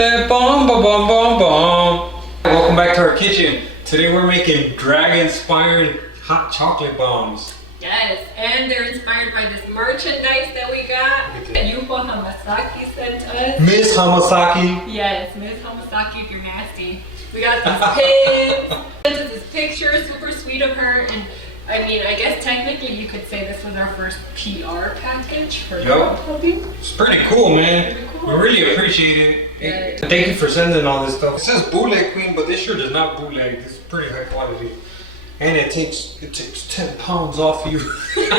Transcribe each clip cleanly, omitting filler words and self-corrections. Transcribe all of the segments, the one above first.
That bomb, bomb, bomb, bomb, bomb. Welcome back to our kitchen. Today we're making drag-inspired hot chocolate bombs. Yes, and they're inspired by this merchandise that we got. Yuko Hamasaki sent us. Miss Hamasaki. Yes, Miss Hamasaki, if you're nasty. We got these pins. Sent us this picture, super sweet of her. And I mean, I guess technically you could say this was our first PR package for GrubHubby. It's pretty cool, man. Pretty cool. We really appreciate it. Yeah. Thank you for sending all this stuff. It says bootleg queen, but this shirt is not bootleg. This is pretty high quality. And it takes 10 pounds off you. Well,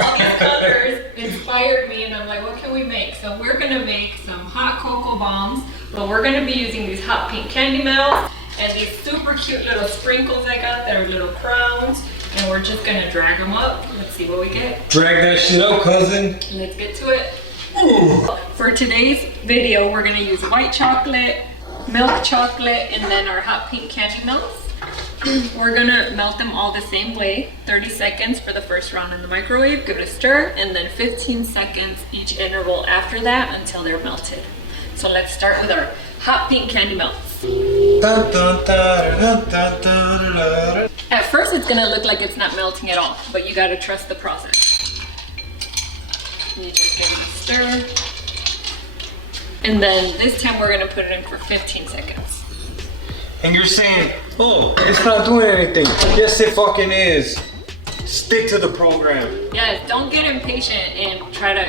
all these colors inspired me, and I'm like, what can we make? So we're gonna make some hot cocoa bombs, but we're gonna be using these hot pink candy melts and these super cute little sprinkles I got that are little crowns, and we're just gonna drag them up. Let's see what we get. Drag that shit up, cousin. Let's get to it. Ooh. For today's video, we're gonna use white chocolate, milk chocolate, and then our hot pink candy melts. We're gonna melt them all the same way. 30 seconds for the first round in the microwave, give it a stir, and then 15 seconds each interval after that until they're melted. So let's start with our hot pink candy melts. At first it's gonna look like it's not melting at all, but you gotta trust the process. You just give it a stir. And then this time we're gonna put it in for 15 seconds. And you're saying, oh, it's not doing anything. Yes, it fucking is. Stick to the program. Yes, don't get impatient and try to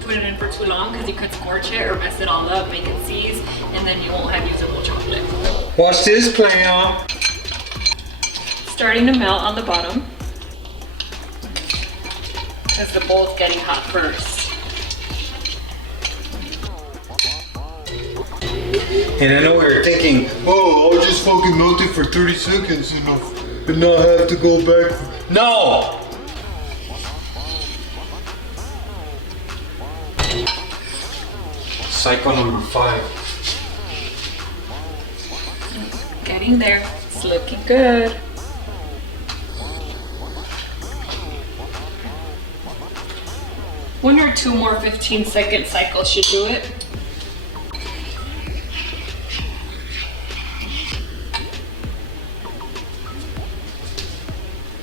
put it in for too long because you could scorch it or mess it all up, make it seize, and then you won't have usable chocolate. Watch this play on. Starting to melt on the bottom because the bowl's getting hot first. And I know what you're thinking, oh, I'll just fucking melt it for 30 seconds and not have to go back. No! Cycle number 5. Getting there. It's looking good. One or two more 15-second cycles should do it.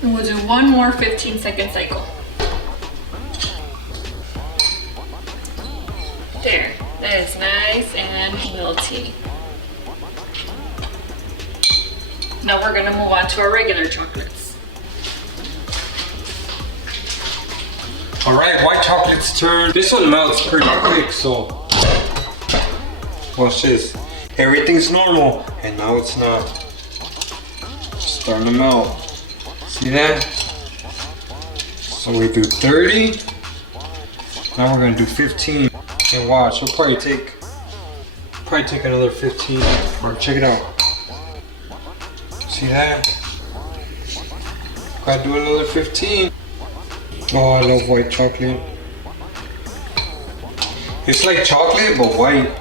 And we'll do one more 15-second cycle. There, that is nice and melty. Now we're gonna move on to our regular chocolates. All right, white chocolate's turn. This one melts pretty quick, so watch this. Everything's normal, and now it's not. Starting to melt. See that? So we do 30. Now we're gonna do 15. And watch, it'll probably take another 15. Or check it out. See that? Gotta do another 15. Oh, I love white chocolate. It's like chocolate, but white.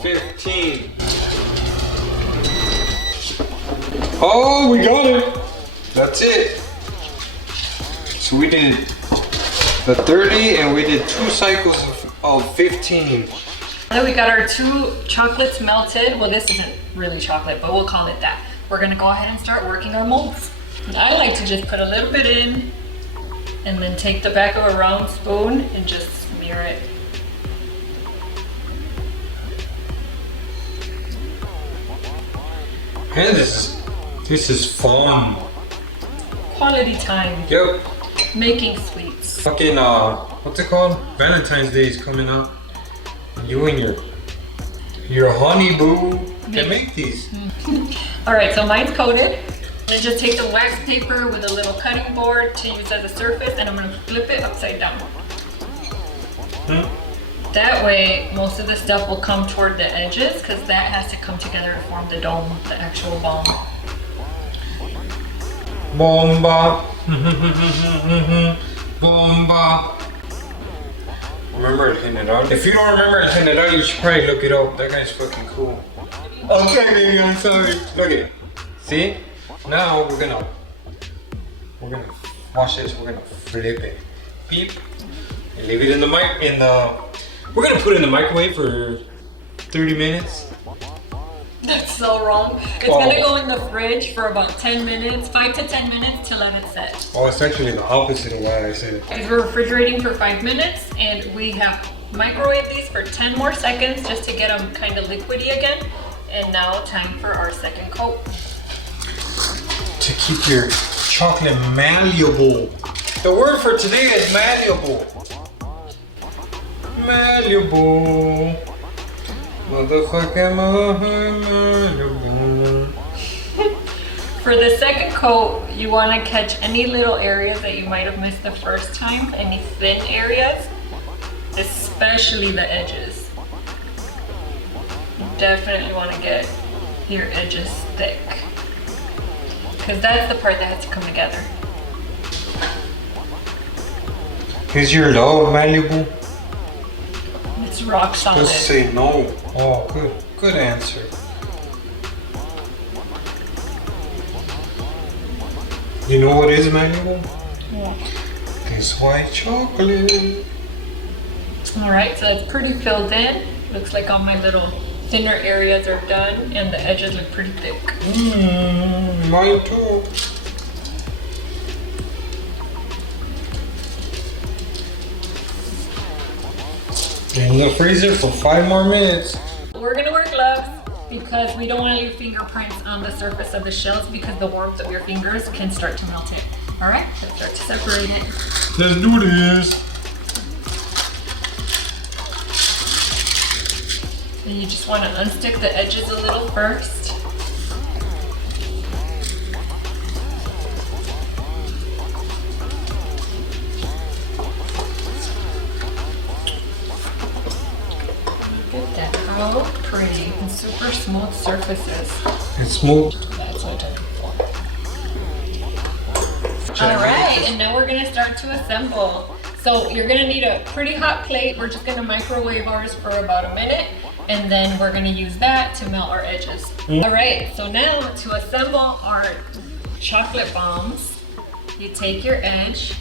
15. Oh, we got it. That's it. So we did the 30 and we did 2 cycles of 15. Now that we got our 2 chocolates melted, well, this isn't really chocolate, but we'll call it that. We're gonna go ahead and start working our molds. And I like to just put a little bit in and then take the back of a round spoon and just smear it. And this is fun. Quality time. Yep. Making sweets. Fucking what's it called? Valentine's Day is coming up. You and your honey boo can make these. All right, so mine's coated. I'm gonna just take the wax paper with a little cutting board to use as a surface, and I'm gonna flip it upside down. That way, most of the stuff will come toward the edges because that has to come together to form the dome, the actual bomb. Bomba. Bomba. Remember to hit it out. If you don't remember to hit it out, you should probably look it up. That guy's fucking cool. Okay, baby, I'm sorry. Look at it. See? Now we're gonna watch this. We're gonna flip it. Beep. and leave it in the we're gonna put it in the microwave for 30 minutes. That's so wrong. It's gonna go in the fridge for about 10 minutes, 5 to 10 minutes to let it set. Oh, it's actually the opposite of what I said. Because we're refrigerating for 5 minutes and we have microwaved these for 10 more seconds just to get them kind of liquidy again. And now time for our second coat. To keep your chocolate malleable. The word for today is malleable. Malleable. Motherfucking malleable. For the second coat, you want to catch any little areas that you might have missed the first time, any thin areas, especially the edges. You definitely want to get your edges thick, because that's the part that has to come together. Is your love malleable? It's rock solid. Just say no. Oh, good answer. You know what is malleable? Yeah. This white chocolate. Alright, so it's pretty filled in. Looks like all my little thinner areas are done and the edges look pretty thick. Mine too. In the freezer for 5 more minutes. We're gonna wear gloves because we don't want to leave fingerprints on the surface of the shells because the warmth of your fingers can start to melt it. Alright, let's start to separate it. Let's do this. And you just want to unstick the edges a little first. Look at that, how pretty and super smooth surfaces. It's smooth. That's what I'm looking for. Alright, and now we're gonna start to assemble. So you're gonna need a pretty hot plate. We're just gonna microwave ours for about a minute, and then we're gonna use that to melt our edges. Alright, so now to assemble our chocolate bombs, you take your edge,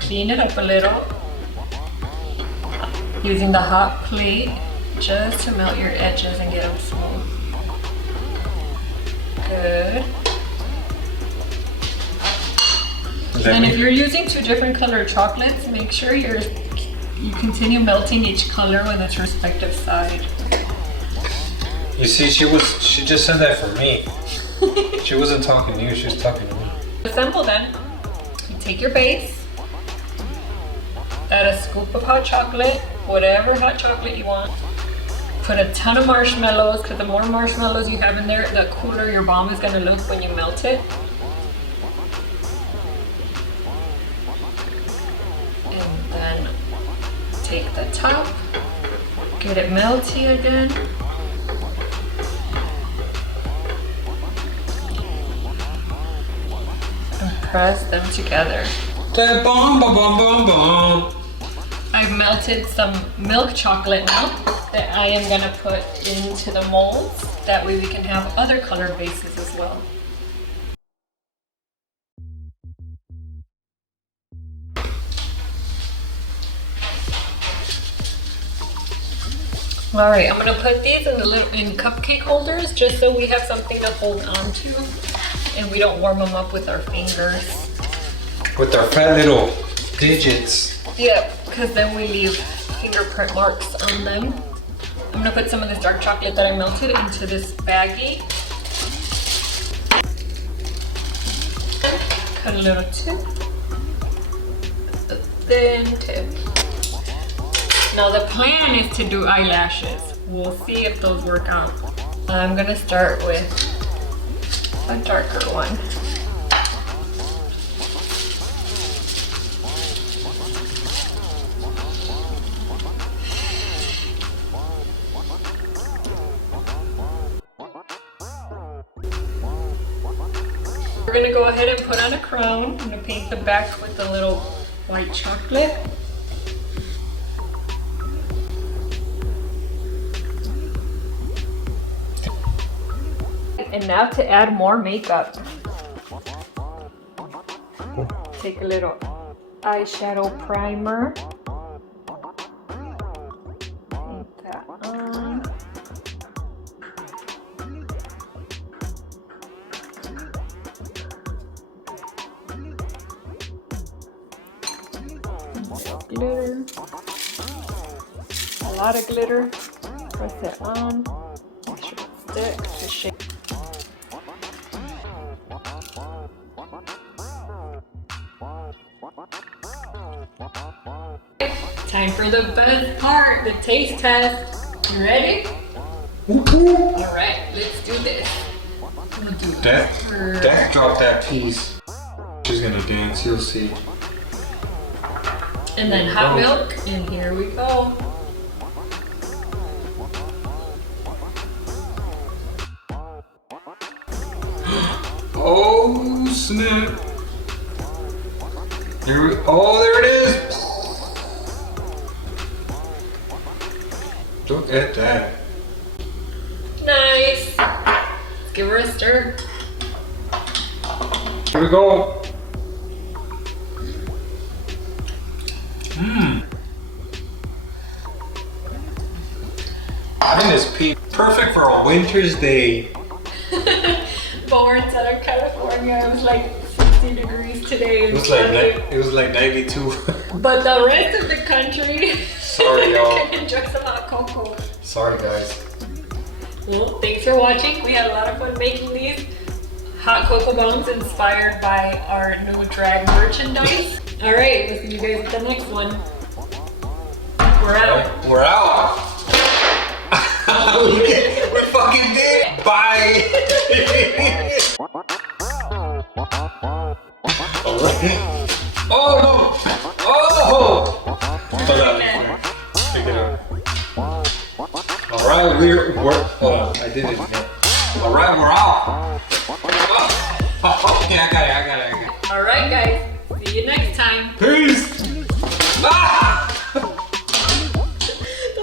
clean it up a little, using the hot plate just to melt your edges and get them smooth. Good. And if you're using 2 different colored chocolates, make sure you continue melting each color with its respective side. You see, she just said that for me. She wasn't talking to you, she was talking to me. Assemble then. You take your base, add a scoop of hot chocolate, whatever hot chocolate you want. Put a ton of marshmallows, because the more marshmallows you have in there, the cooler your bomb is gonna look when you melt it. And then take the top, get it melty again. And press them together. That bomb, bomb, bomb, bomb, bomb. I've melted some milk chocolate now that I am gonna put into the molds. That way we can have other color bases as well. All right, I'm gonna put these in cupcake holders just so we have something to hold on to and we don't warm them up with our fingers. With our fat little digits. Yep, because then we leave fingerprint marks on them. I'm gonna put some of this dark chocolate that I melted into this baggie. Cut a little tip, a thin tip. Now the plan is to do eyelashes. We'll see if those work out. I'm gonna start with a darker one. We're gonna go ahead and put on a crown. I'm gonna paint the back with a little white chocolate. And now to add more makeup. Take a little eyeshadow primer. on. Glitter. A lot of glitter. Press it on. Make sure it sticks. Just shake. Time for the best part, the taste test. You ready? Alright, let's do this. I'm gonna do Dak dropped that piece. She's gonna dance, you'll see. And then hot milk, and here we go. Oh snap! There it is! Look at that. Nice. Let's give her a stir. Here we go. I think this pea perfect for a winter's day. But we're in Southern California. It was like 60 degrees today. It was like 92. But the rest of the country Sorry, y'all. can enjoy some hot cocoa. Sorry, guys. Well, thanks for watching. We had a lot of fun making these hot cocoa bombs inspired by our new drag merchandise. All right, we'll see you guys at the next one. We're out. We're out. We fucking did. Bye. Oh no. Oh. Hold on. Check it out. All right, we're. Oh, I did it. All right, we're out. Oh, okay, I got it.